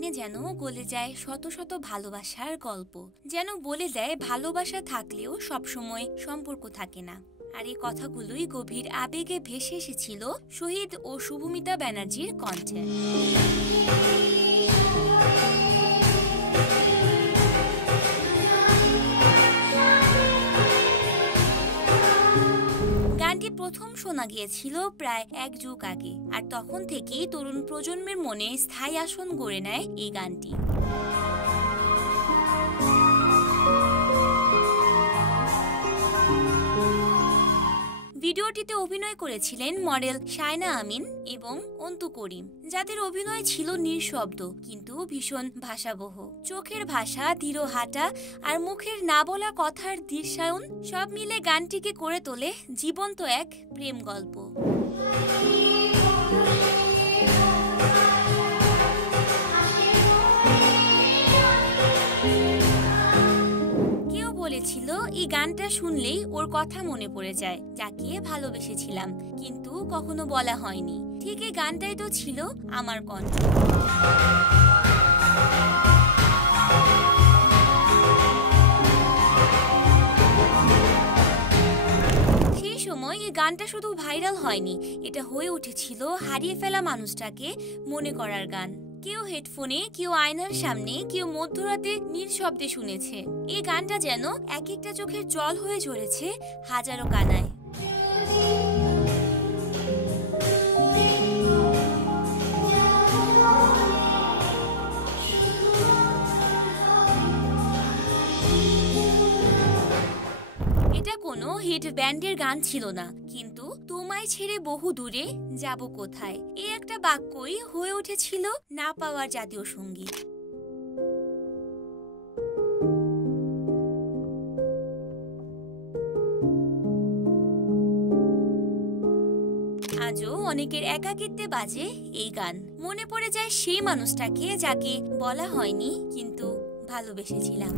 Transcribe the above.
লাইনে যেন গলে যায় শত শত ভালোবাসার গল্প, যেন বলে দেয় ভালোবাসা থাকলেও সবসময় সম্পর্ক থাকে না। আর এই কথাগুলোই গভীর আবেগে ভেসে এসেছিল শহীদ ও শুভমিতা ব্যানার্জির কণ্ঠে। গানটি প্রথম শোনা গিয়েছিল প্রায় 1 যুগ আগে, আর তখন থেকেই তরুণ প্রজন্মের মনে স্থায়ী আসন গড়ে নেয় এই গানটি। ভিডিওটিতে অভিনয় করেছিলেন মডেল শায়না আমিন এবং অন্তু করিম, যাদের অভিনয় ছিল নিঃশব্দ কিন্তু ভীষণ ভাষাবহ। চোখের ভাষা, ধীর হাঁটা আর মুখের না বলা কথার দৃশ্যায়ন সব মিলে গানটিকে করে তোলে জীবন্ত এক প্রেম গল্প। বলেছিল এই গানটা শুনলেই ওর কথা মনে পড়ে যায়, যাকে ভালোবেসেছিলাম কিন্তু কখনো বলা হয়নি। ঠিক এই গানটাই তো ছিল আমার কণ্ঠ। সেই সময় এই গানটা শুধু ভাইরাল হয়নি, এটা হয়ে উঠেছিল হারিয়ে ফেলা মানুষটাকে মনে করার গান। কেউ হেডফোনে, কেউ আয়নার সামনে, কেউ মধ্যরাতে নিঃশব্দে শুনেছে। এই গানটা যেন এক একটা চোখের জল হয়ে ঝরেছে হাজারো কানায়। এটা কোনো হিট ব্যান্ডের গান ছিল না, কিন্তু তোমায় ছেড়ে বহু দূরে যাব কোথায়, এই একটা বাক্যই হয়ে উঠেছিল না পাওয়ার জাতীয় সঙ্গীত। আজও অনেকের একাকিত্বে বাজে এই গান, মনে পড়ে যায় সেই মানুষটাকে যাকে বলা হয়নি কিন্তু ভালোবেসেছিলাম।